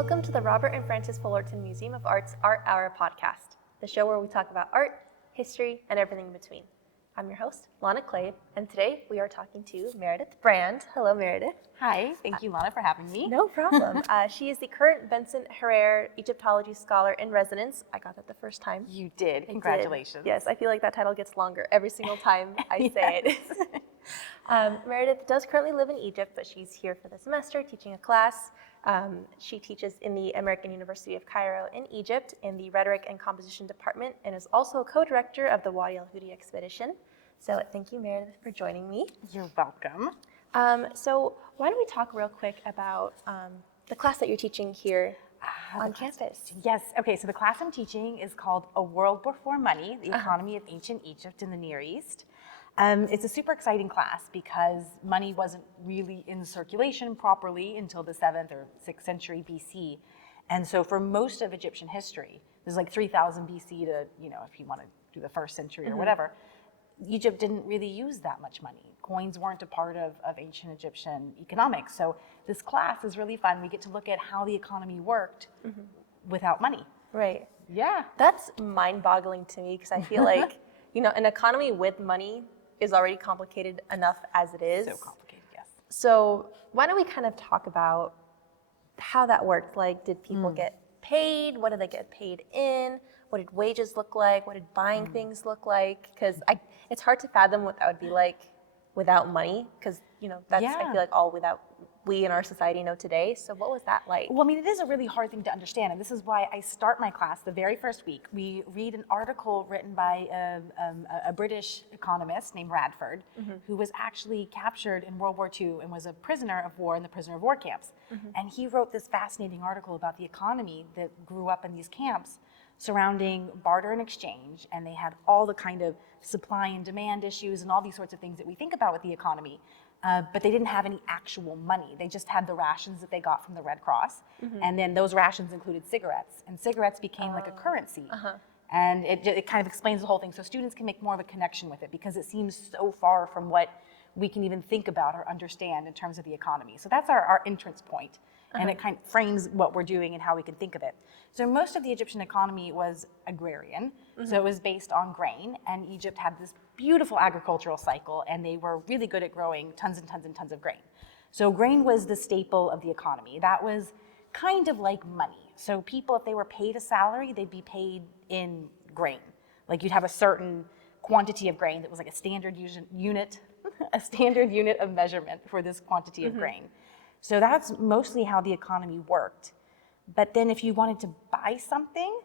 Welcome to the Robert and Frances Fullerton Museum of Art's Art Hour podcast, the show where we talk about art, history, and everything in between. I'm your host, Lana Klaib, and today we are talking to Meredith Brand. Hello, Meredith. Hi, thank you, Lana, for having me. No problem. She is the current Vincent Herrera Egyptology Scholar in Residence. I got that the first time. You did. Congratulations. Yes, I feel like that title gets longer every single time I say it. Meredith does currently live in Egypt, but she's here for the semester teaching a class. She teaches in the American University of Cairo in Egypt in the Rhetoric and Composition Department and is also co-director of the Wadi al-Hudi expedition. So thank you, Meredith, for joining me. You're welcome. So why don't we talk real quick about the class that you're teaching here on campus? Yes, okay, so the class I'm teaching is called A World Before Money, the Economy of Ancient Egypt and the Near East. It's a super exciting class because money wasn't really in circulation properly until the 7th or 6th century BC. And so for most of Egyptian history, there's like 3000 BC to, if you want to do the 1st century or whatever, Egypt didn't really use that much money. Coins weren't a part of ancient Egyptian economics. So this class is really fun. We get to look at how the economy worked without money. Right. Yeah. That's mind-boggling to me because I feel like, an economy with money is already complicated enough as it is. So complicated, yes. So why don't we kind of talk about how that worked? Like, did people get paid? What did they get paid in? What did wages look like? What did buying things look like? Because it's hard to fathom what that would be like without money. Because that's I feel like all we in our society know today. So what was that like? Well, it is a really hard thing to understand, and this is why I start my class the very first week. We read an article written by a British economist named Radford, who was actually captured in World War II and was a prisoner of war in the prisoner of war camps. And he wrote this fascinating article about the economy that grew up in these camps surrounding barter and exchange, and they had all the kind of supply and demand issues and all these sorts of things that we think about with the economy. But they didn't have any actual money. They just had the rations that they got from the Red Cross. And then those rations included cigarettes. And cigarettes became like a currency. And it kind of explains the whole thing. So students can make more of a connection with it because it seems so far from what we can even think about or understand in terms of the economy. So that's our entrance point. And it kind of frames what we're doing and how we can think of it. So most of the Egyptian economy was agrarian. So it was based on grain. And Egypt had this beautiful agricultural cycle, and they were really good at growing tons and tons and tons of grain. So grain was the staple of the economy. That was kind of like money. So people, if they were paid a salary, they'd be paid in grain. Like you'd have a certain quantity of grain that was like a standard unit, a standard unit of measurement for this quantity of grain. So that's mostly how the economy worked. But then if you wanted to buy something,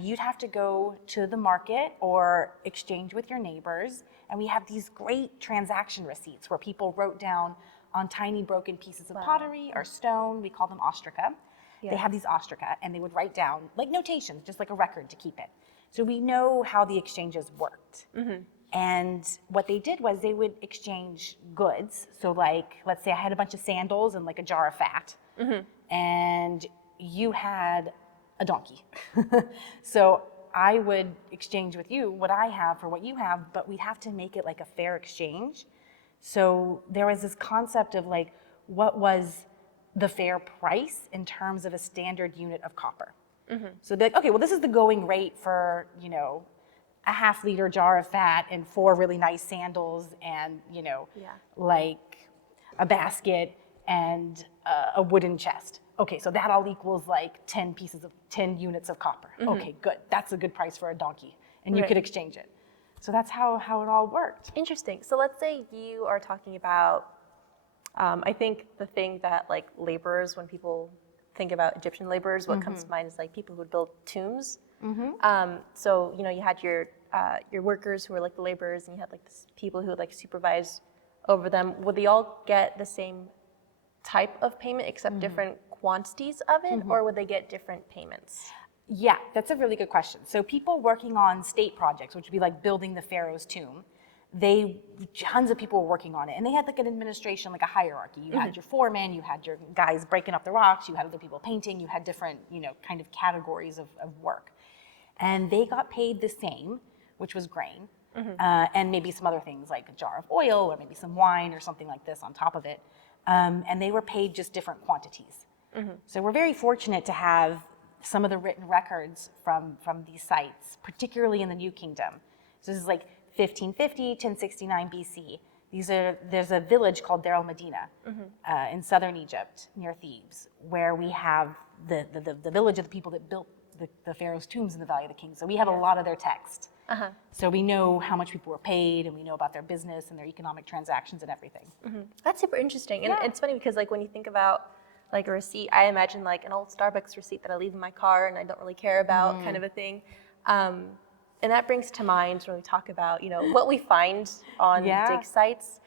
you'd have to go to the market or exchange with your neighbors. And we have these great transaction receipts where people wrote down on tiny broken pieces of pottery or stone. We call them ostraca. They have these ostraca, and they would write down like notations, just like a record to keep it. So we know how the exchanges worked. And what they did was they would exchange goods. So like, let's say I had a bunch of sandals and like a jar of fat. And you had a donkey. So I would exchange with you what I have for what you have, but we'd have to make it like a fair exchange. So there was this concept of like, what was the fair price in terms of a standard unit of copper? So they're like, okay, well, this is the going rate for, a half-liter jar of fat and 4 really nice sandals and, like a basket and a wooden chest. Okay, so that all equals like 10 units of copper. Okay, good. That's a good price for a donkey. And you could exchange it. So that's how it all worked. Interesting. So let's say you are talking about, I think the thing that like laborers, when people think about Egyptian laborers, what comes to mind is like people who would build tombs. So, you had your workers who were like the laborers, and you had like people who would like supervise over them. Would they all get the same type of payment except different quantities of it, or would they get different payments? Yeah, that's a really good question. So people working on state projects, which would be like building the pharaoh's tomb, tons of people were working on it, and they had like an administration, like a hierarchy. You had your foreman, you had your guys breaking up the rocks, you had other people painting, you had different, kind of categories of work. And they got paid the same, which was grain, and maybe some other things like a jar of oil or maybe some wine or something like this on top of it. And they were paid just different quantities. So we're very fortunate to have some of the written records from these sites, particularly in the New Kingdom. So this is like 1550, 1069 BC. There's a village called Dar el-Medina in southern Egypt near Thebes, where we have the village of the people that built the pharaoh's tombs in the Valley of the Kings. So we have a lot of their text. So we know how much people were paid, and we know about their business and their economic transactions and everything. That's super interesting. And it's funny because like when you think about like a receipt, I imagine like an old Starbucks receipt that I leave in my car and I don't really care about kind of a thing. And that brings to mind when we talk about, you know, what we find on dig sites.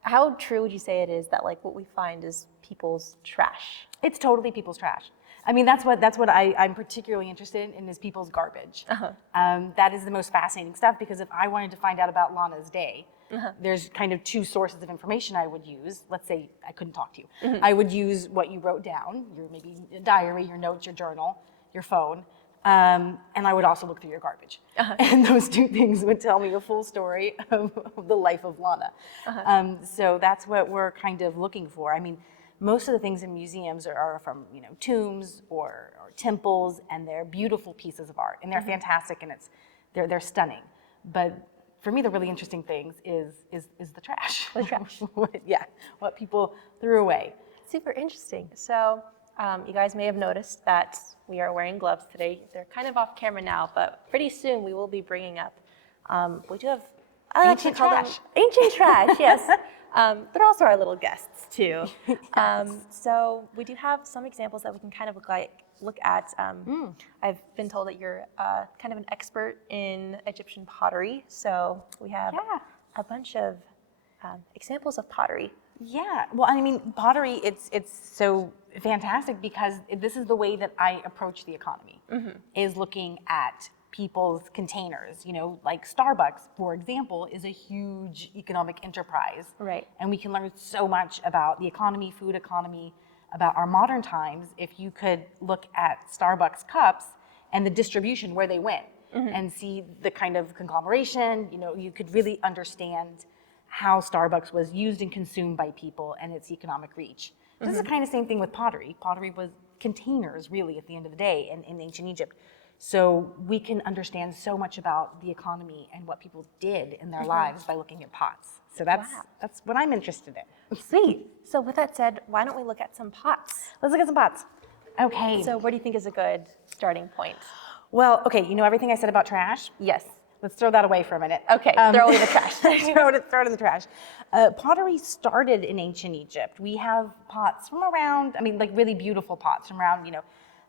How true would you say it is that like what we find is people's trash? It's totally people's trash. I mean, that's what I'm particularly interested in is people's garbage. That is the most fascinating stuff, because if I wanted to find out about Lana's day, there's kind of two sources of information I would use. Let's say I couldn't talk to you. I would use what you wrote down, your maybe diary, your notes, your journal, your phone, and I would also look through your garbage. And those two things would tell me a full story of the life of Lana. So that's what we're kind of looking for. I mean, most of the things in museums are from, you know, tombs or temples, and they're beautiful pieces of art, and they're fantastic, and they're stunning. But for me, the really interesting things is the trash. The trash. What people threw away. Super interesting. So you guys may have noticed that we are wearing gloves today. They're kind of off camera now, but pretty soon we will be bringing up, we do have, I like to call them ancient trash, yes. They're also our little guests too. So we do have some examples that we can kind of look at. I've been told that you're kind of an expert in Egyptian pottery, so we have a bunch of examples of pottery. Yeah, well, I mean, pottery, it's so fantastic because this is the way that I approach the economy, is looking at people's containers. You know, like Starbucks, for example, is a huge economic enterprise. Right. And we can learn so much about the economy, food economy, about our modern times if you could look at Starbucks cups and the distribution, where they went, and see the kind of conglomeration. You know, you could really understand how Starbucks was used and consumed by people and its economic reach. This is the kind of same thing with pottery. Pottery was containers, really, at the end of the day, in ancient Egypt. So we can understand so much about the economy and what people did in their lives by looking at pots. So that's what I'm interested in. Sweet. So with that said, why don't we look at some pots? Let's look at some pots. Okay. So where do you think is a good starting point? Well, okay, you know everything I said about trash? Yes. Let's throw that away for a minute. Okay, throw away the trash. throw it in the trash. Pottery started in ancient Egypt. We have pots from around, I mean, like really beautiful pots from around, you know,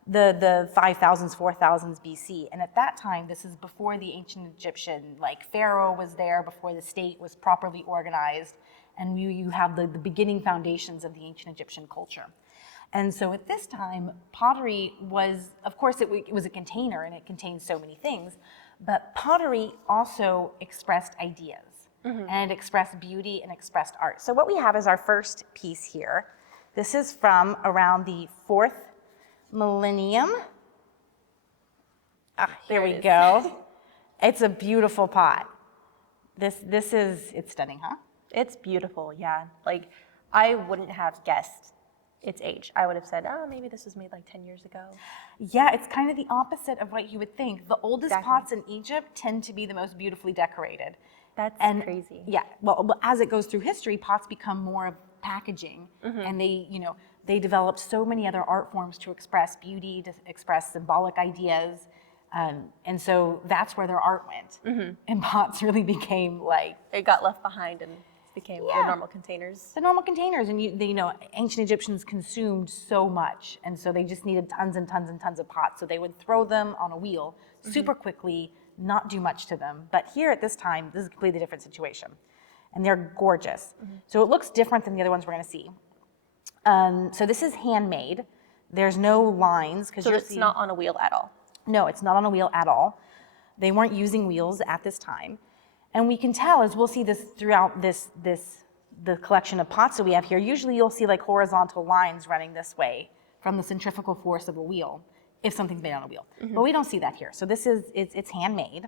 the 5000s, 4000s BC. And at that time, this is before the ancient Egyptian, like Pharaoh was there, before the state was properly organized. And you have the beginning foundations of the ancient Egyptian culture. And so at this time, pottery was, of course, it was a container and it contained so many things. But pottery also expressed ideas and expressed beauty and expressed art. So what we have is our first piece here. This is from around the 4th millennium. There we go. It's a beautiful pot. It's stunning, huh? It's beautiful, yeah. Like, I wouldn't have guessed its age. I would have said, oh, maybe this was made like 10 years ago. Yeah, it's kind of the opposite of what you would think. The oldest pots in Egypt tend to be the most beautifully decorated. That's crazy. Yeah, well, as it goes through history, pots become more of packaging, and they developed so many other art forms to express beauty, to express symbolic ideas, and so that's where their art went. And pots really became like, it got left behind and became the normal containers. The normal containers, and ancient Egyptians consumed so much, and so they just needed tons and tons and tons of pots. So they would throw them on a wheel super quickly, not do much to them. But here at this time, this is a completely different situation, and they're gorgeous. So it looks different than the other ones we're going to see. So this is handmade. There's no lines because it's not on a wheel at all. No, it's not on a wheel at all. They weren't using wheels at this time. And we can tell, as we'll see this throughout the collection of pots that we have here, usually you'll see like horizontal lines running this way from the centrifugal force of a wheel, if something's made on a wheel. But we don't see that here. So this is, it's handmade,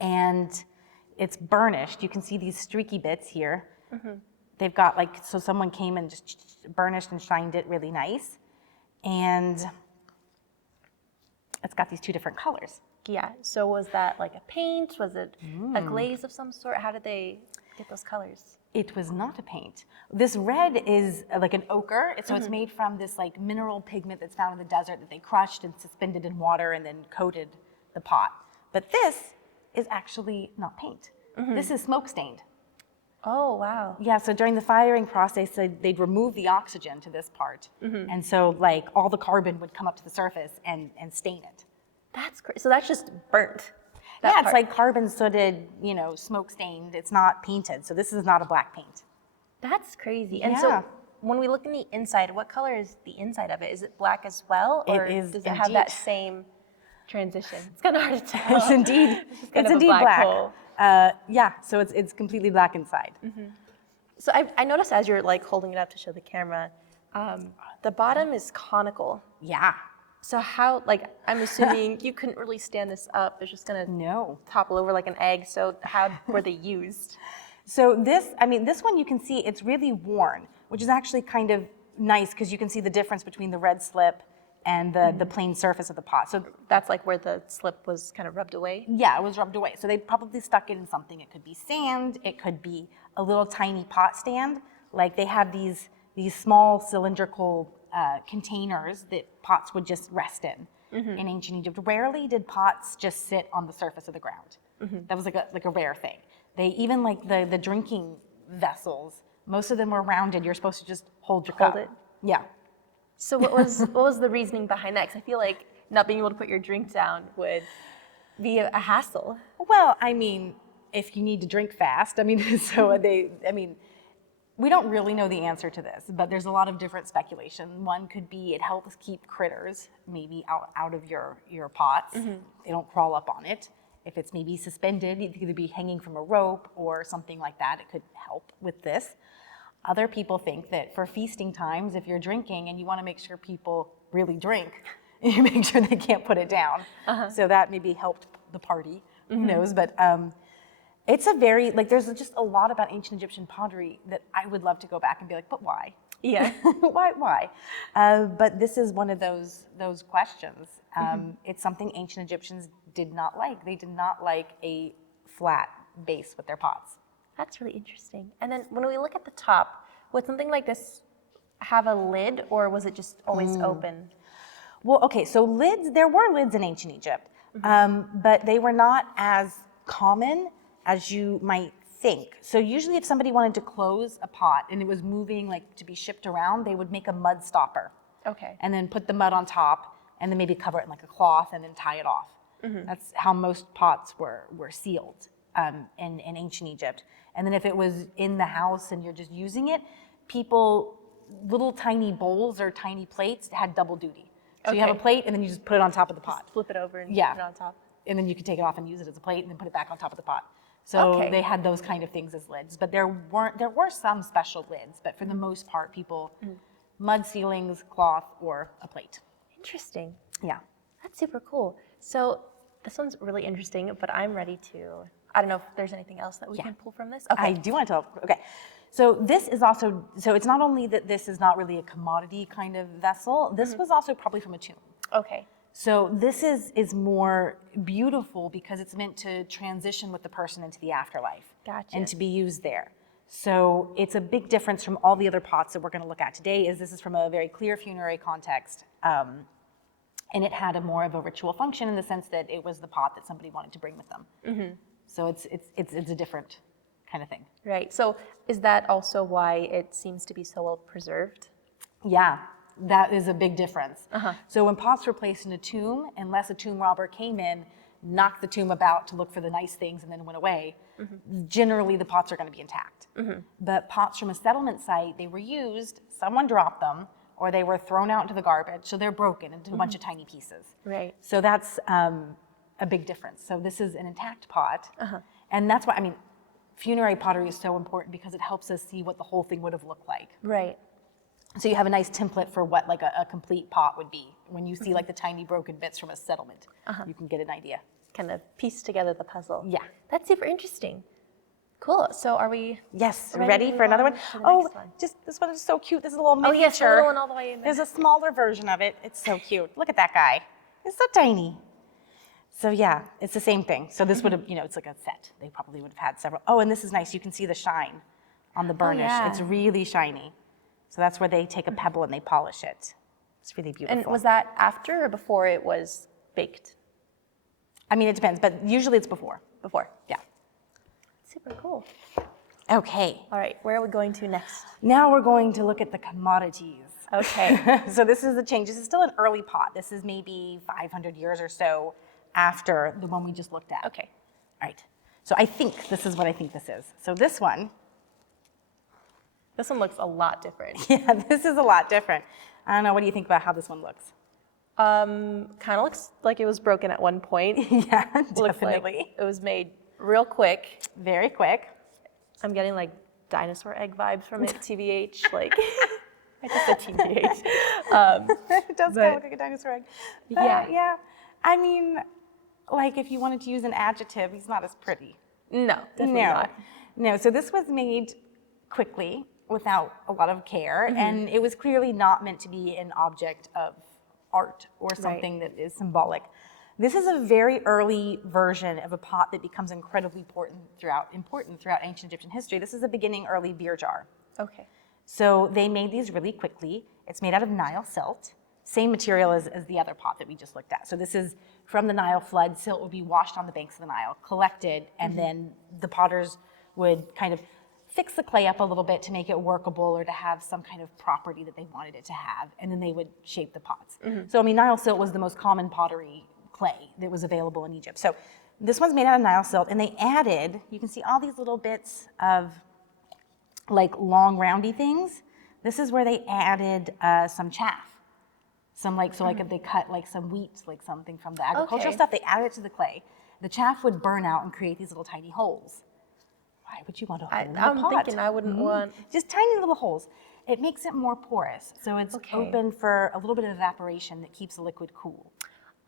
and it's burnished. You can see these streaky bits here. They've got so someone came and just burnished and shined it really nice. and it's got these two different colors. Yeah, so was that like a paint? Was it a glaze of some sort? How did they get those colors? It was not a paint. This red is like an ochre, so it's made from this like mineral pigment that's found in the desert that they crushed and suspended in water and then coated the pot. But this is actually not paint. This is smoke stained. Oh, wow. Yeah, so during the firing process, they'd remove the oxygen to this part. And so like all the carbon would come up to the surface and stain it. That's crazy. So that's just burnt. Yeah, it's like carbon sooted, smoke stained. It's not painted. So this is not a black paint. That's crazy. And Yeah. so when we look in the inside, what color is the inside of it? Is it black as well? Or It is does it have that same transition? It's kind of hard to tell. It's indeed, kind it's of a indeed black black. hole. Yeah, so it's completely black inside. So I noticed as you're like holding it up to show the camera, the bottom is conical. Yeah. So how, like, I'm assuming you couldn't really stand this up. It's just gonna No. topple over like an egg. So how were they used? So this one you can see it's really worn, which is actually kind of nice because you can see the difference between the red slip and the plain surface of the pot. So That's like where the slip was kind of rubbed away. yeah, it was rubbed away. So they probably stuck it in something. It could be sand. It could be a little tiny pot stand. Like they have these small cylindrical containers that pots would just rest in ancient Egypt. Rarely did pots just sit on the surface of the ground. That was like a rare thing. They even like the drinking vessels, most of them were rounded. You're supposed to just hold your cup. Hold it. Yeah. So what was the reasoning behind that? Because I feel like not being able to put your drink down would be a hassle. Well, I mean, if you need to drink fast, we don't really know the answer to this, but there's a lot of different speculation. One could be it helps keep critters maybe out of your pots. They don't crawl up on it. If it's maybe suspended, it could either be hanging from a rope or something like that. It could help with this. Other people think that for feasting times, if you're drinking and you want to make sure people really drink, you make sure they can't put it down. So that maybe helped the party, who knows, but it's a very, there's just a lot about ancient Egyptian pottery that I would love to go back and be like, but why? Yeah. Why? But this is one of those questions. It's something ancient Egyptians did not like. They did not like a flat base with their pots. That's really interesting. And then when we look at the top, would something like this have a lid or was it just always open? Well, okay, so lids, there were lids in ancient Egypt, but they were not as common as you might think. So usually if somebody wanted to close a pot and it was moving to be shipped around, they would make a mud stopper. Okay. And then put the mud on top and then maybe cover it in a cloth and then tie it off. That's how most pots were sealed in ancient Egypt. And then if it was in the house and you're just using it, little tiny bowls or tiny plates had double duty. So you have a plate and then you just put it on top of the pot. Just flip it over and put it on top. And then you can take it off and use it as a plate and then put it back on top of the pot. So they had those kind of things as lids, but there were some special lids, but for the most part, people, mud ceilings, cloth, or a plate. Interesting. Yeah. That's super cool. So this one's really interesting, but I'm ready to, I don't know if there's anything else that we can pull from this. Okay. I do want to tell, okay. So this is also, so it's not only that this is not really a commodity kind of vessel, this was also probably from a tomb. Okay. So this is more beautiful because it's meant to transition with the person into the afterlife. Gotcha. And to be used there. So it's a big difference from all the other pots that we're going to look at today. This is from a very clear funerary context, and it had more of a ritual function in the sense that it was the pot that somebody wanted to bring with them. So it's a different kind of thing. Right. So is that also why it seems to be so well preserved? Yeah. That is a big difference. So when pots were placed in a tomb, unless a tomb robber came in, knocked the tomb about to look for the nice things and then went away, generally the pots are going to be intact. But pots from a settlement site, they were used, someone dropped them, or they were thrown out into the garbage, so they're broken into a bunch of tiny pieces. Right. So that's a big difference. So this is an intact pot, and that's why, funerary pottery is so important because it helps us see what the whole thing would have looked like. Right. So you have a nice template for what a complete pot would be. When you see the tiny broken bits from a settlement, you can get an idea. Kind of piece together the puzzle. Yeah. That's super interesting. Cool. So are we? Yes, Ready ready to for move another on one? to the Oh, next one? just this one is so cute. This is a little Oh miniature. yes, the little one all the way in there. There's a smaller version of it. It's so cute. Look at that guy. It's so tiny. So yeah, it's the same thing. So this would have, it's like a set. They probably would have had several. Oh, and this is nice. You can see the shine on the burnish. yeah. It's really shiny. So that's where they take a pebble and they polish it. It's really beautiful. And was that after or before it was baked? I mean, it depends, but usually it's before. Before. Yeah. Super cool. Okay. All right, where are we going to next? Now we're going to look at the commodities. Okay. So this is the change. This is still an early pot. This is maybe 500 years or so after the one we just looked at. Okay. All right. So I think this is what I think this is. So this one, This one looks a lot different. yeah, this is a lot different. I don't know. What do you think about how this one looks? Kind of looks like it was broken at one point. Yeah, Looks like definitely. it was made real quick. Very quick. I'm getting like dinosaur egg vibes from it, TBH. Like, I just said TBH. It does kind of look like a dinosaur egg. But, Yeah. yeah. I mean, like if you wanted to use an adjective, he's not as pretty. No, definitely not. No, so this was made quickly without a lot of care, and it was clearly not meant to be an object of art or something that is symbolic. This is a very early version of a pot that becomes incredibly important throughout ancient Egyptian history. This is a beginning early beer jar. Okay. So they made these really quickly. It's made out of Nile silt, same material as the other pot that we just looked at. So this is from the Nile flood. Silt would be washed on the banks of the Nile, collected, and then the potters would kind of fix the clay up a little bit to make it workable or to have some kind of property that they wanted it to have, and then they would shape the pots. So I mean, Nile silt was the most common pottery clay that was available in Egypt. So this one's made out of Nile silt, and they added, you can see all these little bits of like long roundy things. This is where they added some chaff. Some like, so like if they cut like some wheat, like something from the agricultural stuff, they added it to the clay. The chaff would burn out and create these little tiny holes. Why would you want a hole in a pot? I'm thinking I wouldn't want. Just tiny little holes. It makes it more porous, so it's open for a little bit of evaporation that keeps the liquid cool.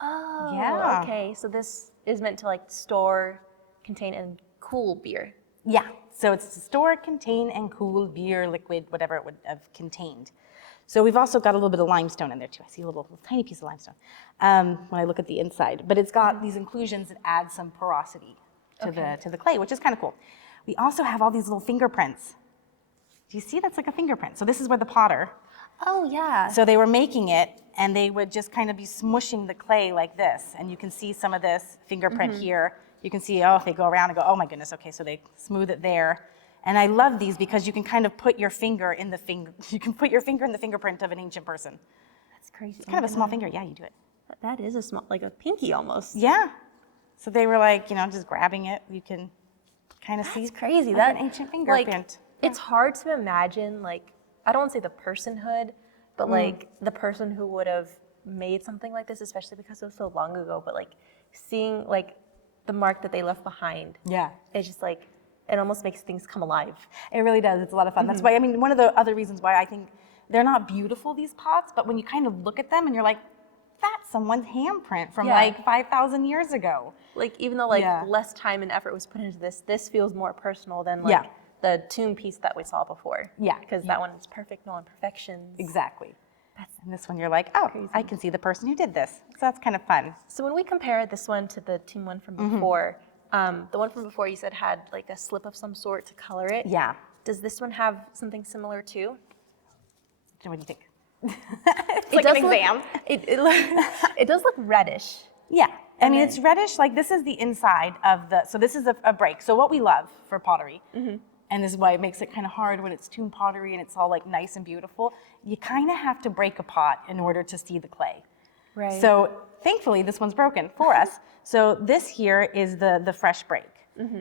Oh, Yeah. okay. So this is meant to like store, contain, and cool beer. Yeah, so it's to store, contain, and cool beer, liquid, whatever it would have contained. So we've also got a little bit of limestone in there too. I see a little tiny piece of limestone when I look at the inside. But it's got these inclusions that add some porosity to the clay, which is kind of cool. We also have all these little fingerprints. Do you see? That's like a fingerprint. So this is where the potter. Oh yeah. So they were making it, and they would just kind of be smushing the clay like this. And you can see some of this fingerprint here. You can see, oh, they go around and go, oh my goodness, okay, so they smooth it there. And I love these because you can kind of put your finger in the fingerprint of an ancient person. That's crazy. It's kind of a small finger. Yeah, you do it. That is a small, like a pinky almost. Yeah. So they were like, just grabbing it. You can kind of see. It's crazy. Like That an ancient fingerprint. Like, it's hard to imagine, like, I don't want to say the personhood, but like the person who would have made something like this, especially because it was so long ago, but like seeing like the mark that they left behind. Yeah. It's just like, it almost makes things come alive. It really does. It's a lot of fun. That's why, I mean, one of the other reasons why I think they're not beautiful, these pots, but when you kind of look at them and you're like, that's someone's handprint from like 5,000 years ago. Like, even though like less time and effort was put into this feels more personal than like the tomb piece that we saw before. Yeah. Because that one is perfect, no imperfections. Exactly. And this one you're like, oh, I can see the person who did this. So that's kind of fun. So when we compare this one to the tomb one from before, the one from before you said had like a slip of some sort to color it. Yeah. Does this one have something similar too? What do you think? It's like an exam. It does look reddish. Yeah. I mean, it's reddish. Like this is the inside of the, so this is a break. So what we love for pottery, and this is why it makes it kind of hard when it's tomb pottery and it's all like nice and beautiful, you kind of have to break a pot in order to see the clay. Right. So thankfully this one's broken for us. So this here is the fresh break.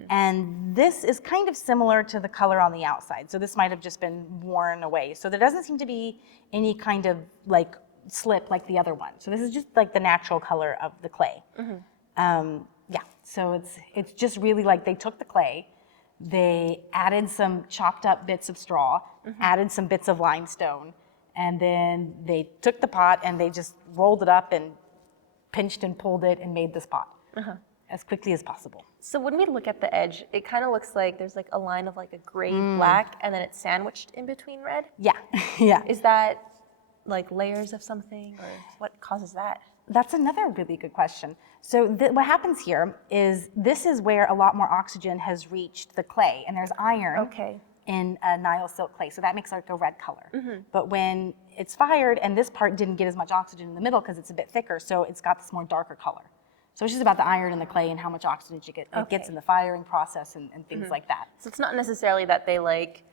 And this is kind of similar to the color on the outside. So this might have just been worn away. So there doesn't seem to be any kind of like slip like the other one. So this is just like the natural color of the clay. Yeah, so it's just really like they took the clay, they added some chopped up bits of straw, added some bits of limestone, and then they took the pot and they just rolled it up and pinched and pulled it and made this pot. as quickly as possible. So when we look at the edge, it kind of looks like there's like a line of like a gray black, and then it's sandwiched in between red. Yeah, yeah. Is that like layers of something, or what causes that? That's another really good question. So what happens here is this is where a lot more oxygen has reached the clay, and there's iron in Nile silk clay, so that makes like a red color. But when it's fired, and this part didn't get as much oxygen in the middle because it's a bit thicker, so it's got this more darker color. So it's just about the iron in the clay and how much oxygen it gets in the firing process and things like that. So it's not necessarily that they like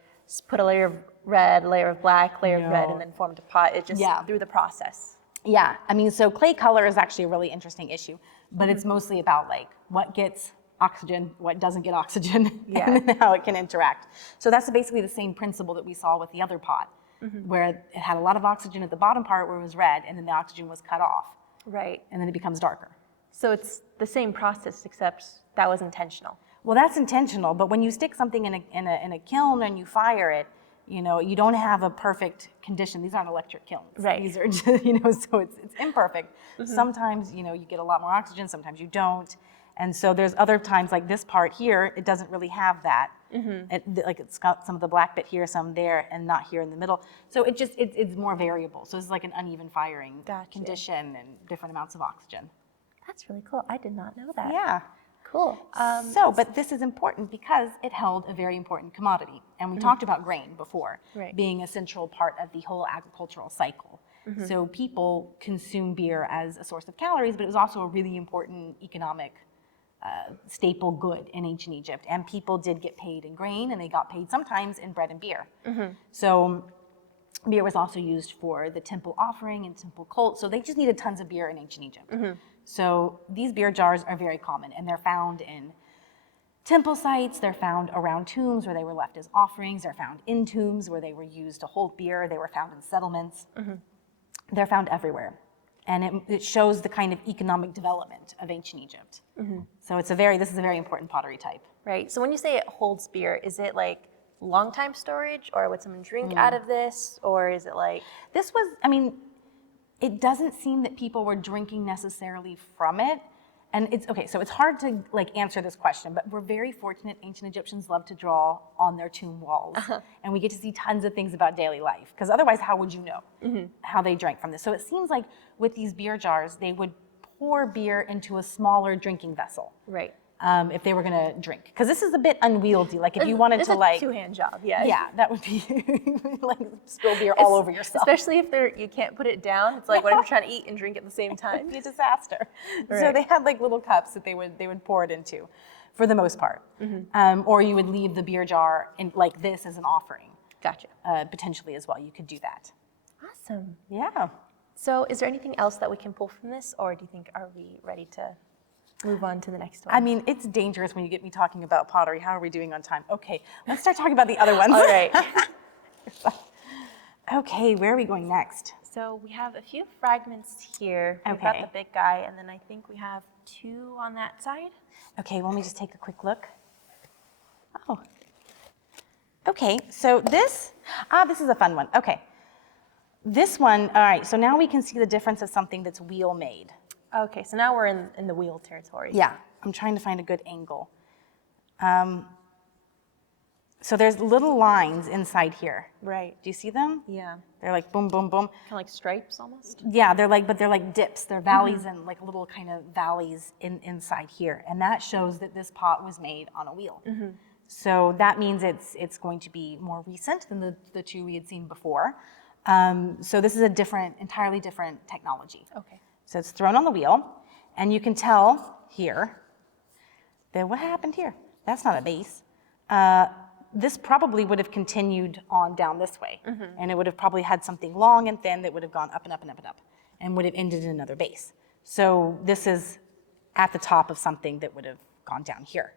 put a layer of red, layer of black, layer of red, and then formed a pot. It just through the process. Yeah, I mean, so clay color is actually a really interesting issue, but it's mostly about like what gets oxygen, what doesn't get oxygen, and then how it can interact. So that's basically the same principle that we saw with the other pot, where it had a lot of oxygen at the bottom part where it was red, and then the oxygen was cut off. Right. And then it becomes darker. So it's the same process, except that was intentional. Well, that's intentional, but when you stick something in a kiln and you fire it, you know, you don't have a perfect condition. These aren't electric kilns. Right. These are, so it's imperfect. Sometimes, you get a lot more oxygen, sometimes you don't. And so there's other times like this part here, it doesn't really have that. Like it's got some of the black bit here, some there, and not here in the middle. So it's more variable. So it's like an uneven firing condition and different amounts of oxygen. That's really cool. I did not know that. Yeah. Cool. But this is important because it held a very important commodity. And we talked about grain before being a central part of the whole agricultural cycle. So people consume beer as a source of calories, but it was also a really important economic staple good in ancient Egypt. And people did get paid in grain, and they got paid sometimes in bread and beer. So beer was also used for the temple offering and temple cult. So they just needed tons of beer in ancient Egypt. So these beer jars are very common, and they're found in temple sites, they're found around tombs where they were left as offerings, they're found in tombs where they were used to hold beer, they were found in settlements. They're found everywhere. And it shows the kind of economic development of ancient Egypt. So this is a very important pottery type. Right. So when you say it holds beer, is it like long time storage, or would someone drink out of this, or is it like? This was, it doesn't seem that people were drinking necessarily from it. And so it's hard to like answer this question, but we're very fortunate. Ancient Egyptians love to draw on their tomb walls. And we get to see tons of things about daily life, because otherwise how would you know how they drank from this? So it seems like with these beer jars, they would pour beer into a smaller drinking vessel. Right. If they were gonna drink. Because this is a bit unwieldy. Like if you wanted to like- It's a two-hand job, yeah. Yeah, that would be like spill beer all over yourself. Especially if you can't put it down. It's like whatever you're trying to eat and drink at the same time. It'd be a disaster. Right. So they had like little cups that they would pour it into, for the most part. Or you would leave the beer jar in like this as an offering. Gotcha. Potentially as well, you could do that. Awesome. Yeah. So is there anything else that we can pull from this, or do you think, are we ready to move on to the next one? I mean, it's dangerous when you get me talking about pottery. How are we doing on time? Okay, let's start talking about the other ones. All right. Okay, where are we going next? So we have a few fragments here. We've got the big guy, and then I think we have two on that side. Okay, let me just take a quick look. Oh. Okay, so this is a fun one. Okay. This one, all right, so now we can see the difference of something that's wheel made. Okay, so now we're in the wheel territory. Yeah, I'm trying to find a good angle. So there's little lines inside here. Right. Do you see them? Yeah. They're like boom, boom, boom. Kind of like stripes almost? Yeah, they're like dips. They're valleys and like little kind of valleys inside here. And that shows that this pot was made on a wheel. So that means it's going to be more recent than the two we had seen before. So this is entirely different technology. Okay. So it's thrown on the wheel, and you can tell here that what happened here? That's not a base. This probably would have continued on down this way, and it would have probably had something long and thin that would have gone up and up and up and up, and would have ended in another base. So this is at the top of something that would have gone down here.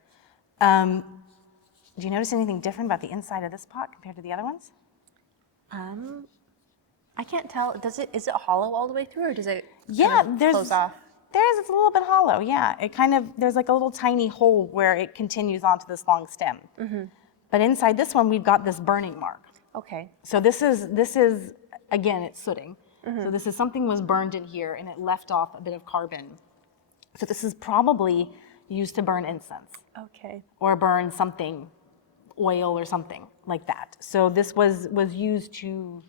Do you notice anything different about the inside of this pot compared to the other ones? I can't tell. Is it hollow all the way through, or does it close off? It's a little bit hollow, yeah. There's like a little tiny hole where it continues onto this long stem. But inside this one, we've got this burning mark. Okay. So this is again, it's sooting. So this is something was burned in here and it left off a bit of carbon. So this is probably, used to burn incense Okay. or burn something, oil or something like that. So this was used to,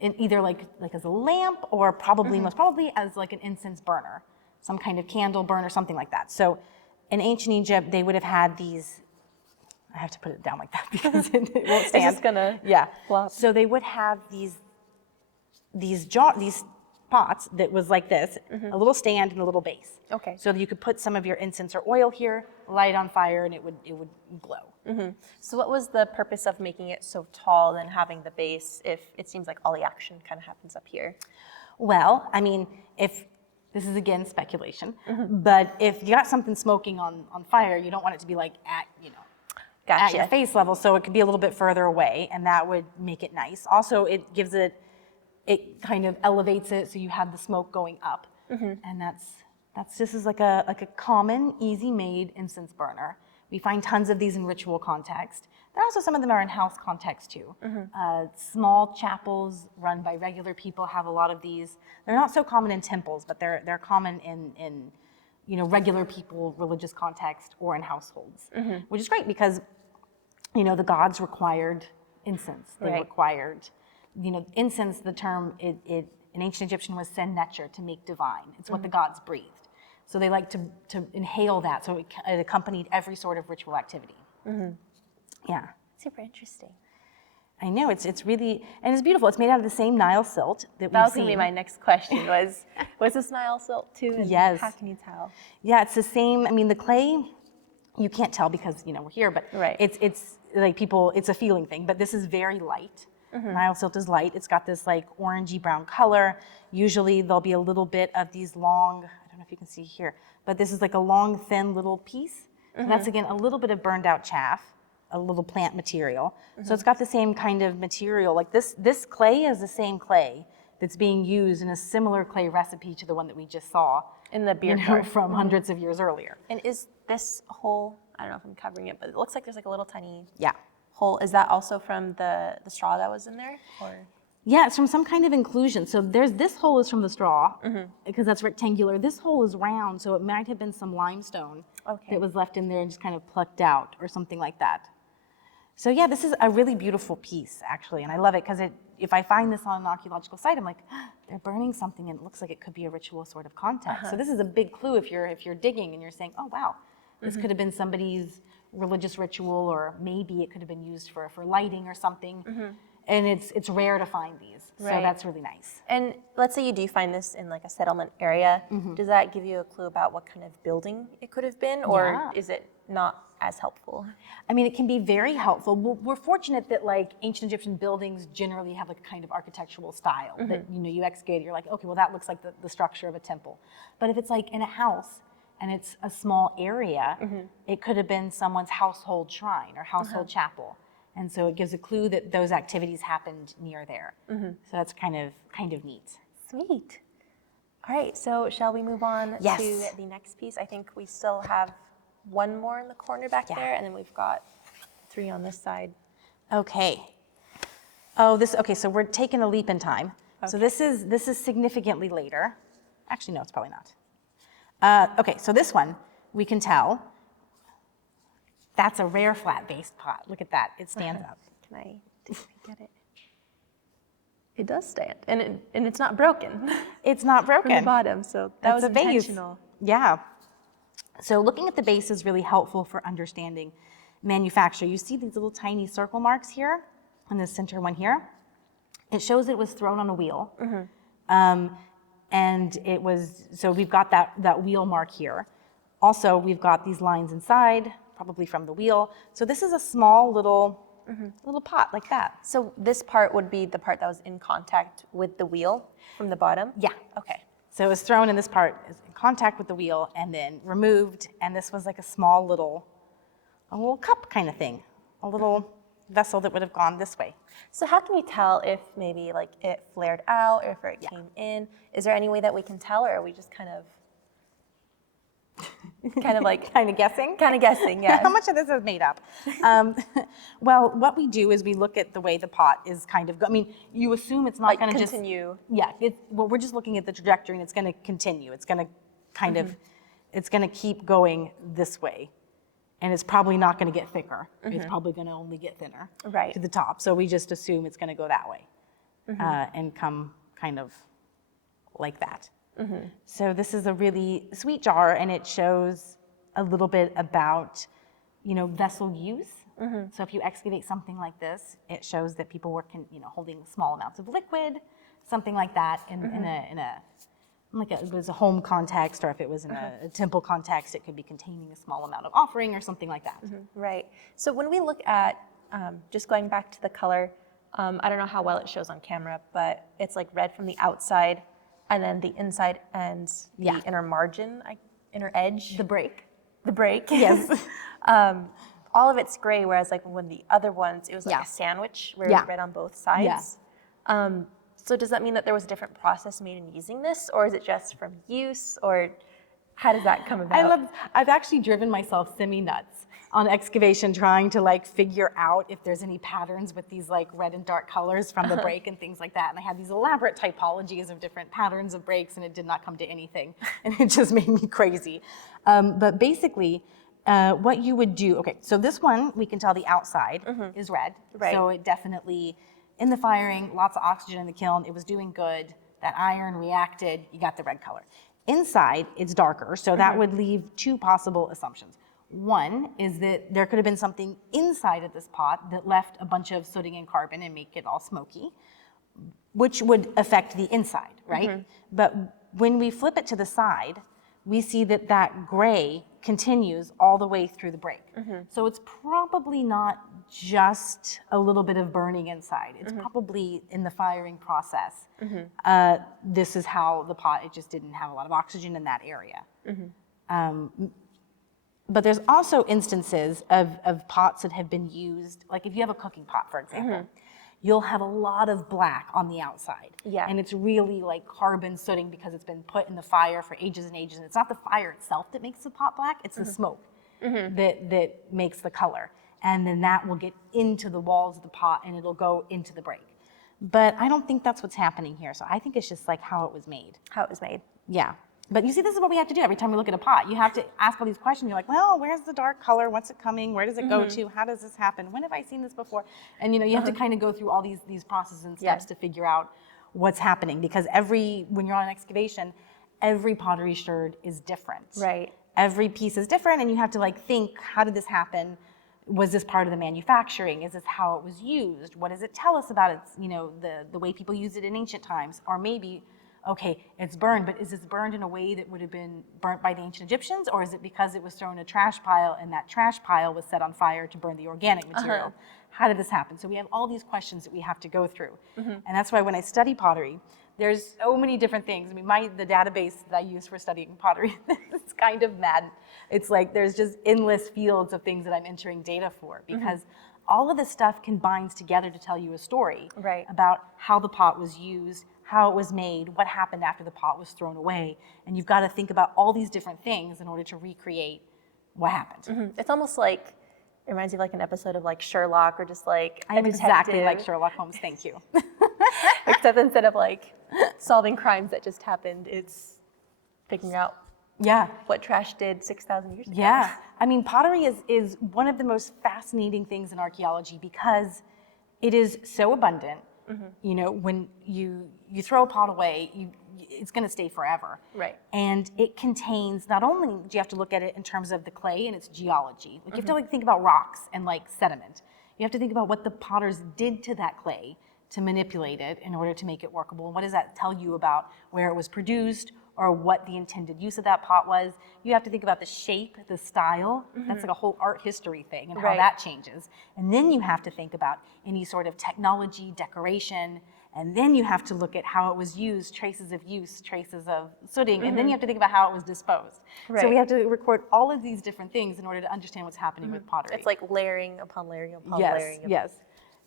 in either like as a lamp or probably, most probably as like an incense burner, some kind of candle burn or something like that. So in ancient Egypt, they would have had these, I have to put it down like that because it won't stand. It's just gonna flop. So they would have these pots that was like this, a little stand and a little base. Okay. So that you could put some of your incense or oil here, light it on fire, and it would glow. So what was the purpose of making it so tall and having the base if it seems like all the action kind of happens up here? Well, I mean, if this is again speculation, but if you got something smoking on fire, you don't want it to be like at at your face level, so it could be a little bit further away, and that would make it nice. Also, it gives it kind of elevates it, so you have the smoke going up, and this is like a common, easy made incense burner. We find tons of these in ritual context. There are also some of them are in house context too. Small chapels run by regular people have a lot of these. They're not so common in temples, but they're common in regular people, religious context, or in households, which is great because the gods required incense. They required, incense. The term in ancient Egyptian was sen necher, to make divine. It's what the gods breathed. So they like to inhale that. So it accompanied every sort of ritual activity. Yeah. Super interesting. I know, it's really, and it's beautiful. It's made out of the same Nile silt that was going to be my next question was this Nile silt too? And yes. How can you tell? Yeah, it's the same. I mean, the clay, you can't tell because, we're here, but it's like it's a feeling thing, but this is very light. Nile silt is light. It's got this like orangey brown color. Usually there'll be a little bit of these long, I don't know if you can see here, but this is like a long, thin little piece. And that's again, a little bit of burned out chaff, a little plant material. So it's got the same kind of material. Like this clay is the same clay that's being used in a similar clay recipe to the one that we just saw in the beer cart from hundreds of years earlier. And is this hole, I don't know if I'm covering it, but it looks like there's like a little tiny hole. Is that also from the straw that was in there? Or? Yeah, it's from some kind of inclusion. So this hole is from the straw because that's rectangular. This hole is round, so it might have been some limestone that was left in there and just kind of plucked out or something like that. So yeah, this is a really beautiful piece actually, and I love it because if I find this on an archaeological site, I'm like, they're burning something and it looks like it could be a ritual sort of context. So this is a big clue if you're digging and you're saying, oh wow, this could have been somebody's religious ritual, or maybe it could have been used for lighting or something. And it's rare to find these, so that's really nice. And let's say you do find this in like a settlement area, does that give you a clue about what kind of building it could have been, or is it not as helpful? I mean, it can be very helpful. We're fortunate that like ancient Egyptian buildings generally have like a kind of architectural style that you excavate, you're like, okay, well that looks like the structure of a temple. But if it's like in a house and it's a small area, it could have been someone's household shrine or household chapel. And so it gives a clue that those activities happened near there. So that's kind of neat. Sweet. All right, so shall we move on to the next piece? I think we still have one more in the corner back there, and then we've got 3 on this side. Okay. Oh, so we're taking a leap in time. Okay. So this is significantly later. Actually, no, it's probably not. Okay, so this one, we can tell, that's a rare flat-based pot. Look at that, it stands up. Can I get it? It does stand, and it's not broken. It's not broken. From the bottom, so that was intentional. Base. Yeah. So looking at the base is really helpful for understanding manufacture. You see these little tiny circle marks here, on the center one here. It shows it was thrown on a wheel. And it was, so we've got that wheel mark here. Also, we've got these lines inside, probably from the wheel. So this is a small little pot like that. So this part would be the part that was in contact with the wheel from the bottom? Yeah. Okay. So it was thrown in this part, in contact with the wheel, and then removed, and this was like a little cup kind of thing, a little vessel that would have gone this way. So how can you tell if maybe like it flared out or if it came in? Is there any way that we can tell, or are we just kind of like kind of guessing? Kind of guessing, yeah. How much of this is made up? Well, what we do is we look at the way the pot is kind of, you assume it's not like going to continue. Yeah, well, we're just looking at the trajectory and it's going to continue. It's going to kind of, it's going to keep going this way. And it's probably not going to get thicker. It's probably going to only get thinner to the top. So we just assume it's going to go that way and come kind of like that. So this is a really sweet jar, and it shows a little bit about, vessel use. So if you excavate something like this, it shows that people were, holding small amounts of liquid, something like that, in a like it was a home context, or if it was in a temple context, it could be containing a small amount of offering or something like that. Right. So when we look at, just going back to the color, I don't know how well it shows on camera, but it's like red from the outside, and then the inside and the inner margin, inner edge. The break. The break. Yes. All of it's gray, whereas like when the other ones, it was like a sandwich where it was red on both sides. So does that mean that there was a different process made in using this, or is it just from use, or how does that come about? I've actually driven myself semi-nuts on excavation trying to like figure out if there's any patterns with these like red and dark colors from the break and things like that. And I had these elaborate typologies of different patterns of breaks, and it did not come to anything. And it just made me crazy. But basically, what you would do, okay, so this one, we can tell the outside is red. Right. So it definitely, in the firing, lots of oxygen in the kiln, it was doing good. That iron reacted, you got the red color. Inside, it's darker, so that would leave two possible assumptions. One is that there could have been something inside of this pot that left a bunch of sodium and carbon and make it all smoky, which would affect the inside, right? But when we flip it to the side, we see that that gray continues all the way through the break. So it's probably not just a little bit of burning inside. It's probably in the firing process. This is how the pot, it just didn't have a lot of oxygen in that area. But there's also instances of pots that have been used, like if you have a cooking pot, for example, you'll have a lot of black on the outside. And it's really like carbon sooting because it's been put in the fire for ages and ages. And it's not the fire itself that makes the pot black, it's the smoke that makes the color. And then that will get into the walls of the pot and it'll go into the break. But I don't think that's what's happening here. So I think it's just like how it was made. How it was made. Yeah. But you see, this is what we have to do every time we look at a pot. You have to ask all these questions. You're like, well, where's the dark color? What's it coming? Where does it go to? How does this happen? When have I seen this before? And you have to kind of go through all these processes and steps to figure out what's happening. Because when you're on an excavation, every pottery sherd is different. Right. Every piece is different, and you have to like think, how did this happen? Was this part of the manufacturing? Is this how it was used? What does it tell us about its, the way people used it in ancient times? Or maybe, okay, it's burned, but is this burned in a way that would have been burnt by the ancient Egyptians? Or is it because it was thrown in a trash pile and that trash pile was set on fire to burn the organic material? How did this happen? So we have all these questions that we have to go through. And that's why when I study pottery, there's so many different things. I mean, the database that I use for studying pottery, it's kind of mad. It's like there's just endless fields of things that I'm entering data for because all of this stuff combines together to tell you a story about how the pot was used, how it was made, what happened after the pot was thrown away. And you've got to think about all these different things in order to recreate what happened. It's almost like, it reminds me of like an episode of like Sherlock, or just like I am exactly like Sherlock Holmes, thank you. Except instead of like solving crimes that just happened, it's figuring out what trash did 6,000 years ago. Yeah, I mean, pottery is one of the most fascinating things in archaeology because it is so abundant. When you throw a pot away, it's going to stay forever. Right. And it contains, not only do you have to look at it in terms of the clay and its geology, like you have to like think about rocks and like sediment. You have to think about what the potters did to that clay to manipulate it in order to make it workable. And what does that tell you about where it was produced or what the intended use of that pot was? You have to think about the shape, the style. That's like a whole art history thing and how that changes. And then you have to think about any sort of technology, decoration, and then you have to look at how it was used, traces of use, traces of sooting, and then you have to think about how it was disposed. So we have to record all of these different things in order to understand what's happening with pottery. It's like layering upon layering upon layering of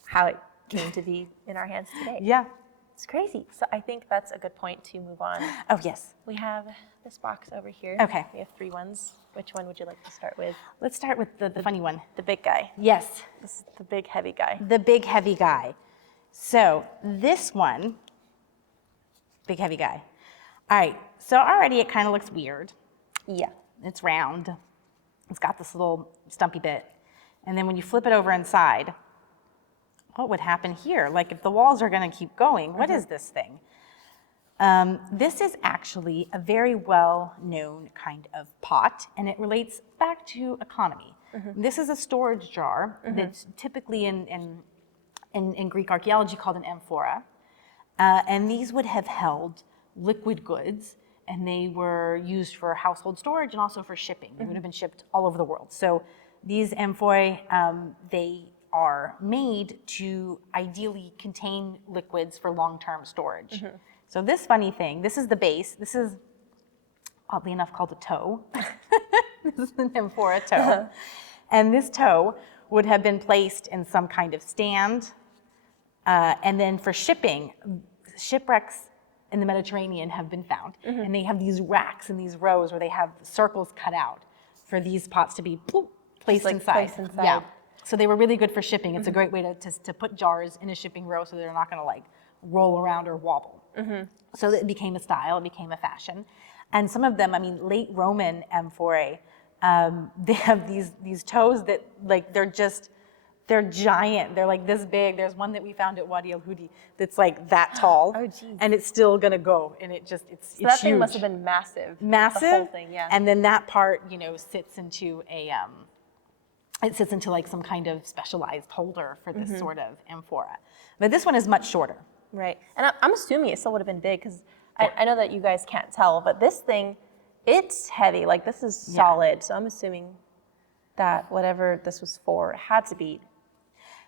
how it came to be in our hands today. Yeah. It's crazy. So I think that's a good point to move on. Oh, yes. We have this box over here. Okay. We have 3 ones. Which one would you like to start with? Let's start with the funny one. The big guy. Yes. This is the big heavy guy. The big heavy guy. So this one, big heavy guy. All right, so already it kind of looks weird. Yeah. It's round. It's got this little stumpy bit. And then when you flip it over inside, what would happen here? Like if the walls are going to keep going, what is this thing? This is actually a very well-known kind of pot, and it relates back to economy. This is a storage jar that's typically in Greek archaeology called an amphora. And these would have held liquid goods, and they were used for household storage and also for shipping. They would have been shipped all over the world. So these amphorae, they are made to ideally contain liquids for long-term storage. So this funny thing, this is the base. This is, oddly enough, called a toe. This is an amphora toe. And this toe would have been placed in some kind of stand. And then for shipping, shipwrecks in the Mediterranean have been found. And they have these racks and these rows where they have circles cut out for these pots to be placed inside. Yeah. So they were really good for shipping. It's a great way to put jars in a shipping row so they're not going to like roll around or wobble. So it became a style, it became a fashion. And some of them, I mean, late Roman amphorae, they have these toes that like, they're giant. They're like this big. There's one that we found at Wadi El Hudi that's like that tall. Oh, geez. And it's still gonna go. And it's so that thing must have been massive. Massive. The whole thing, yeah. And then that part, sits into like some kind of specialized holder for this sort of amphora. But this one is much shorter. Right. And I'm assuming it still would have been big because I know that you guys can't tell, but this thing, it's heavy. Like this is solid. So I'm assuming that whatever this was for had to be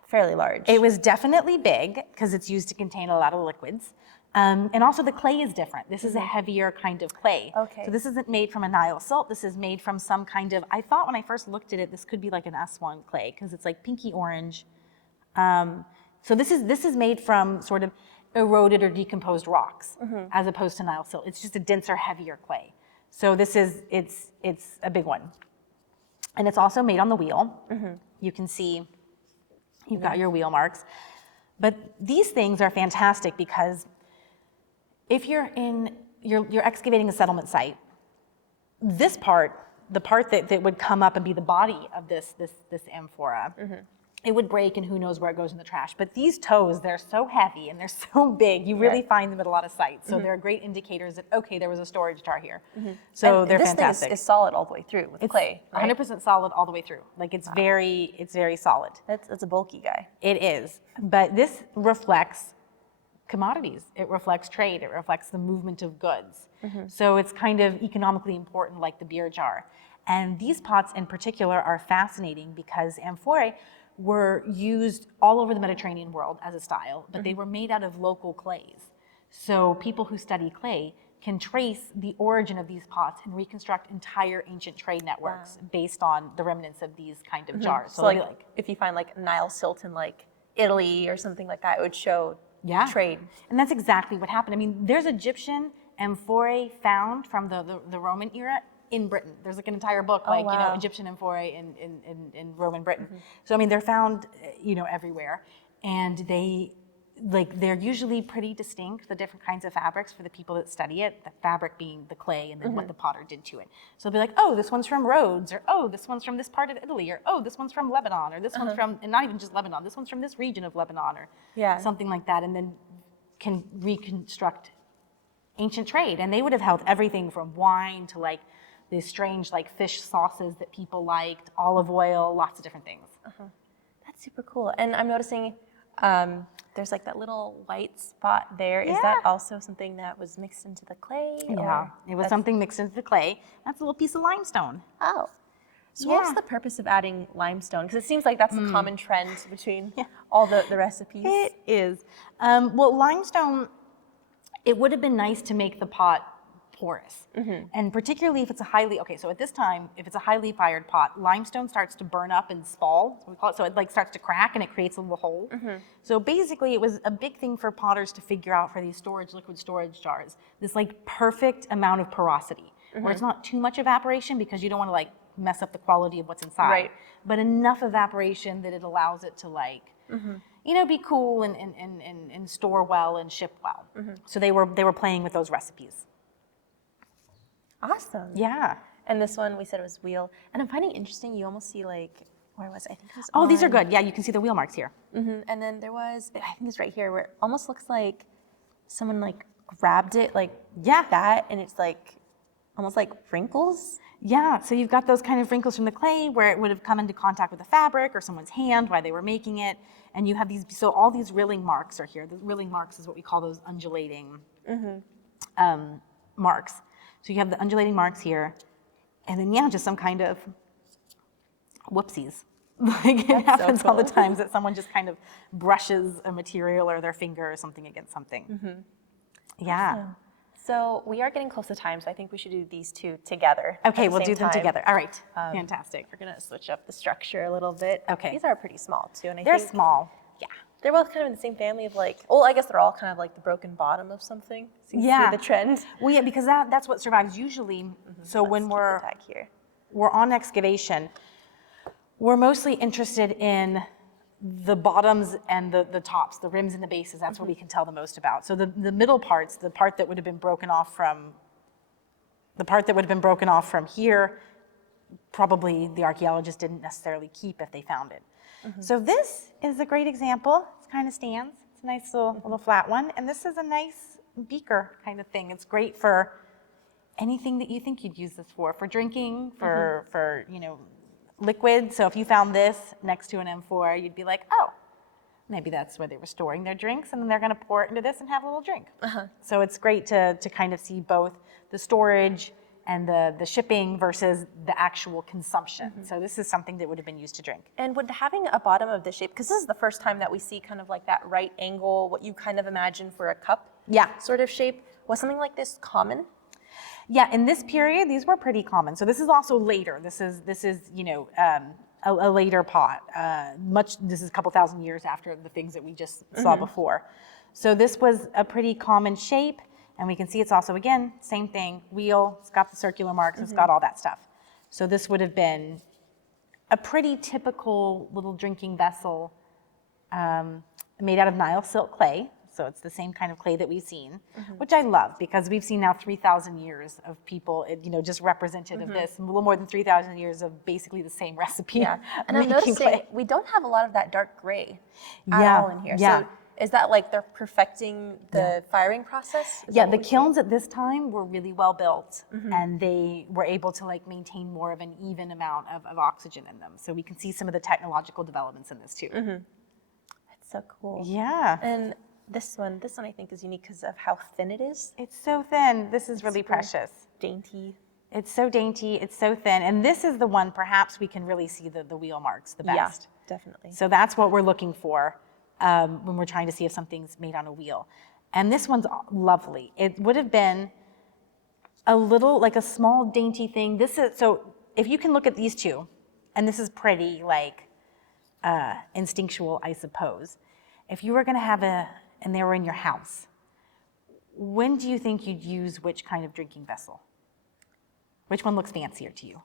fairly large. It was definitely big because it's used to contain a lot of liquids. And also the clay is different. This is a heavier kind of clay. Okay. So this isn't made from a Nile silt. This is made from some kind of, I thought when I first looked at it, this could be like an Aswan clay because it's like pinky orange. So this is made from sort of eroded or decomposed rocks as opposed to Nile silt. It's just a denser, heavier clay. So it's a big one. And it's also made on the wheel. You can see you've got your wheel marks. But these things are fantastic because if you're excavating a settlement site, this part, the part that would come up and be the body of this amphora, it would break and who knows where it goes in the trash. But these toes, they're so heavy and they're so big, you really find them at a lot of sites. So they're great indicators that, okay, there was a storage jar here. So they're fantastic. This thing is solid all the way through with clay, right? 100% solid all the way through. Like it's very solid. It's a bulky guy. It is, but this reflects commodities. It reflects trade. It reflects the movement of goods. So it's kind of economically important like the beer jar. And these pots in particular are fascinating because amphorae were used all over the Mediterranean world as a style, but they were made out of local clays. So people who study clay can trace the origin of these pots and reconstruct entire ancient trade networks based on the remnants of these kind of jars. So like if you find like Nile silt in like Italy or something like that, it would show trade. And that's exactly what happened. I mean, there's Egyptian amphorae found from the Roman era in Britain. There's like an entire book, Egyptian amphorae in Roman Britain. So I mean, they're found, everywhere, and they're usually pretty distinct, the different kinds of fabrics for the people that study it, the fabric being the clay and then what the potter did to it. So they'll be like, oh, this one's from Rhodes, or oh, this one's from this part of Italy, or oh, this one's from Lebanon, or this one's from, and not even just Lebanon, this one's from this region of Lebanon, or something like that, and then can reconstruct ancient trade. And they would have held everything from wine to like these strange like fish sauces that people liked, olive oil, lots of different things. That's super cool. And I'm noticing there's like that little white spot there. Is that also something that was mixed into the clay? Yeah, it was something mixed into the clay. That's a little piece of limestone. Oh. So what's the purpose of adding limestone? Because it seems like that's a common trend between all the recipes. It is. Well, limestone, it would have been nice to make the pot porous. And particularly if it's so at this time, if it's a highly fired pot, limestone starts to burn up and spall, so we call it, so it like starts to crack and it creates a little hole. So basically it was a big thing for potters to figure out for these liquid storage jars, this like perfect amount of porosity, where it's not too much evaporation because you don't want to like mess up the quality of what's inside, but enough evaporation that it allows it to like, be cool and store well and ship well. So they were playing with those recipes. Awesome. Yeah. And this one we said it was wheel. And I'm finding interesting, you almost see like, where was it? I think it was Oh, these are on- good. Yeah, you can see the wheel marks here. And then there was, I think it's right here, where it almost looks like someone like grabbed it like that, and it's like almost like wrinkles. Yeah, so you've got those kind of wrinkles from the clay where it would have come into contact with the fabric or someone's hand while they were making it. And you have these, so all these rilling marks are here. The rilling marks is what we call those undulating marks. So you have the undulating marks here. And then, yeah, just some kind of whoopsies. Like it happens all the times that someone just kind of brushes a material or their finger or something against something. Yeah. Awesome. So we are getting close to time, so I think we should do these two together. Okay, at the we'll same do them time. together. All right. Fantastic. We're gonna switch up the structure a little bit. Okay. These are pretty small too, and I They're think, small. Yeah, they're both kind of in the same family of like. Well, I guess they're all kind of like the broken bottom of something. So you Yeah. see the trend. Well, yeah, because that's what survives usually. So when Let's we're keep the tag here. on excavation, we're mostly interested in the bottoms and the tops, the rims and the bases. That's what we can tell the most about. So the middle parts, the part that would have been broken off from here, probably the archaeologist didn't necessarily keep if they found it. So this is a great example. It kind of stands. It's a nice little flat one. And this is a nice beaker kind of thing. It's great for anything that you think you'd use this for drinking, for liquid. So if you found this next to an amphora, you'd be like, oh, maybe that's where they were storing their drinks, and then they're going to pour it into this and have a little drink. So it's great to kind of see both the storage and the shipping versus the actual consumption. So this is something that would have been used to drink. And would having a bottom of this shape, because this is the first time that we see kind of like that right angle, what you kind of imagine for a cup sort of shape, was something like this common? Yeah, in this period, these were pretty common. So this is also later. This is a later pot. This is a couple thousand years after the things that we just saw before. So this was a pretty common shape, and we can see it's also, again, same thing, wheel, it's got the circular marks, it's got all that stuff. So this would have been a pretty typical little drinking vessel made out of Nile silk clay. So it's the same kind of clay that we've seen, which I love because we've seen now 3,000 years of people, just represented of this, a little more than 3,000 years of basically the same recipe. Yeah, and I'm making noticing clay. we don't have a lot of that dark gray at all in here. Yeah. So is that like they're perfecting the firing process? Is Yeah, that the what we see? kilns at this time were really well built, and they were able to maintain more of an even amount of oxygen in them. So we can see some of the technological developments in this too. That's so cool. Yeah. And this one I think is unique because of how thin it is. It's so thin. This is really Super precious. Dainty. It's so dainty. It's so thin. And this is the one perhaps we can really see the wheel marks the best. Yeah, definitely. So that's what we're looking for when we're trying to see if something's made on a wheel. And this one's lovely. It would have been a little, like a small dainty thing. So if you can look at these two, and this is pretty instinctual, I suppose. If you were going to have and they were in your house, when do you think you'd use which kind of drinking vessel? Which one looks fancier to you?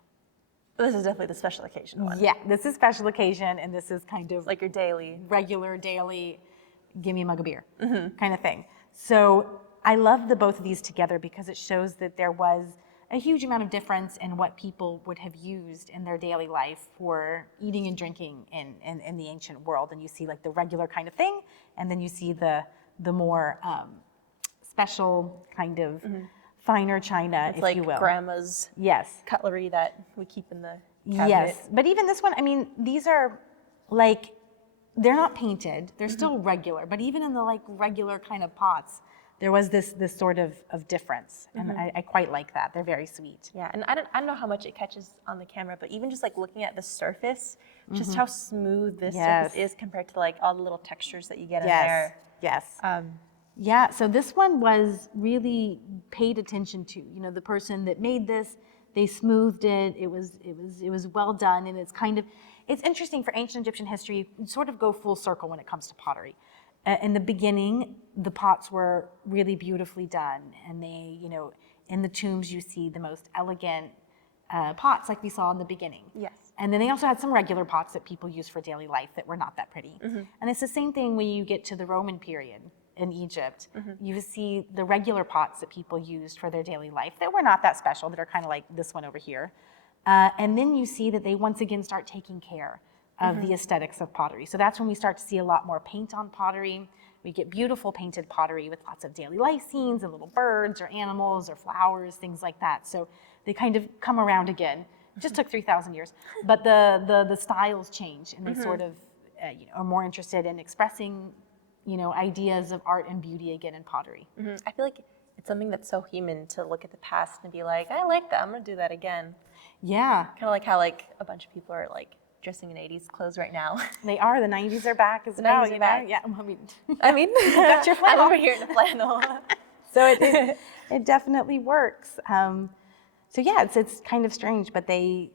This is definitely the special occasion one. Yeah, this is special occasion, and this is kind of Like your daily. regular, daily, give me a mug of beer kind of thing. So I love the both of these together because it shows that there was a huge amount of difference in what people would have used in their daily life for eating and drinking in the ancient world. And you see the regular kind of thing, and then you see the more special kind of finer china, It's if like you will. grandma's Yes. cutlery that we keep in the cabinet. Yes, but even this one, I mean, these are they're not painted. They're still regular, but even in the regular kind of pots, there was this sort of difference, and I quite like that. They're very sweet. Yeah, and I don't know how much it catches on the camera, but even just looking at the surface, just how smooth this surface is compared to all the little textures that you get in there. Yes. Yeah, so this one was really paid attention to. The person that made this, they smoothed it. It was well done, and it's interesting for ancient Egyptian history. You sort of go full circle when it comes to pottery. In the beginning, the pots were really beautifully done, and they, in the tombs you see the most elegant pots like we saw in the beginning. Yes. And then they also had some regular pots that people used for daily life that were not that pretty. And it's the same thing when you get to the Roman period. in Egypt, you see the regular pots that people used for their daily life that were not that special, that are kind of like this one over here. And then you see that they once again start taking care of the aesthetics of pottery. So that's when we start to see a lot more paint on pottery. We get beautiful painted pottery with lots of daily life scenes and little birds or animals or flowers, things like that. So they kind of come around again. It just took 3,000 years, but the styles change, and they sort of are more interested in expressing, ideas of art and beauty again in pottery. I feel like it's something that's so human to look at the past and be like, I like that, I'm gonna do that again. Yeah. Kind of like how like a bunch of people are like dressing in 80s clothes right now. They are. The 90s are back as well, back. Yeah, I mean, you got your flannel. I'm over here in a flannel. So it definitely works. So yeah, it's kind of strange, but they,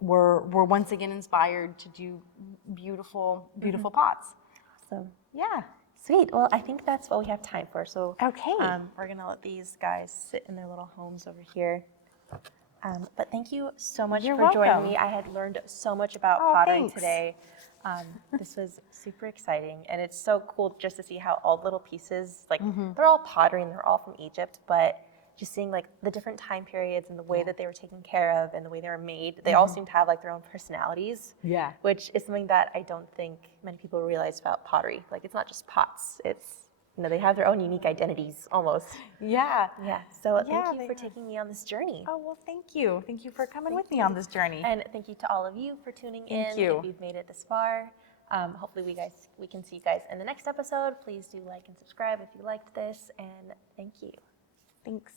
were once again inspired to do beautiful pots. So Yeah. sweet. Well, I think that's what we have time for. So Okay. We're gonna let these guys sit in their little homes over here. But thank you so much You're for joining welcome. me. I had learned so much about Oh, pottery thanks. today. This was super exciting, and it's so cool just to see how all little pieces, like they're all pottery and they're all from Egypt, but just seeing like the different time periods and the way that they were taken care of and the way they were made, they all seem to have like their own personalities. Yeah. Which is something that I don't think many people realize about pottery. Like it's not just pots; it's they have their own unique identities almost. Yeah. Yeah. So Yeah, thank you they for are. taking me on this journey. Oh, well, thank you. Thank you for coming with me on this journey. And thank you to all of you for tuning in. Thank you. If you've made it this far, hopefully we can see you guys in the next episode. Please do like and subscribe if you liked this, and thank you. Thanks.